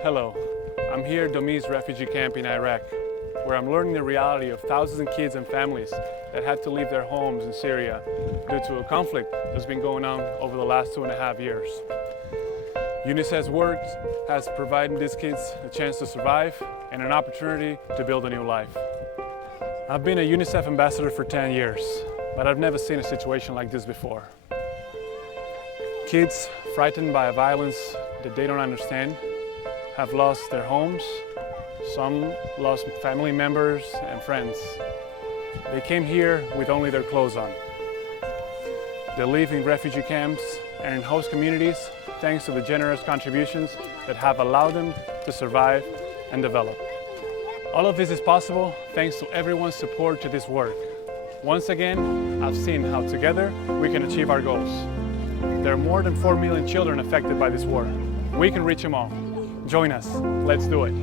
Hello, I'm here at Domiz refugee camp in Iraq, where I'm learning the reality of thousands of kids and families that had to leave their homes in Syria due to a conflict that's been going on over the last 2.5 years. UNICEF's work has provided these kids a chance to survive and an opportunity to build a new life. I've been a UNICEF ambassador for 10 years, but I've never seen a situation like this before. Kids frightened by a violence that they don't understand have lost their homes. Some lost family members and friends. They came here with only their clothes on. They live in refugee camps and in host communities thanks to the generous contributions that have allowed them to survive and develop. All of this is possible thanks to everyone's support to this work. Once again, I've seen how together we can achieve our goals. There are more than 4 million children affected by this war. We can reach them all. Join us. Let's do it.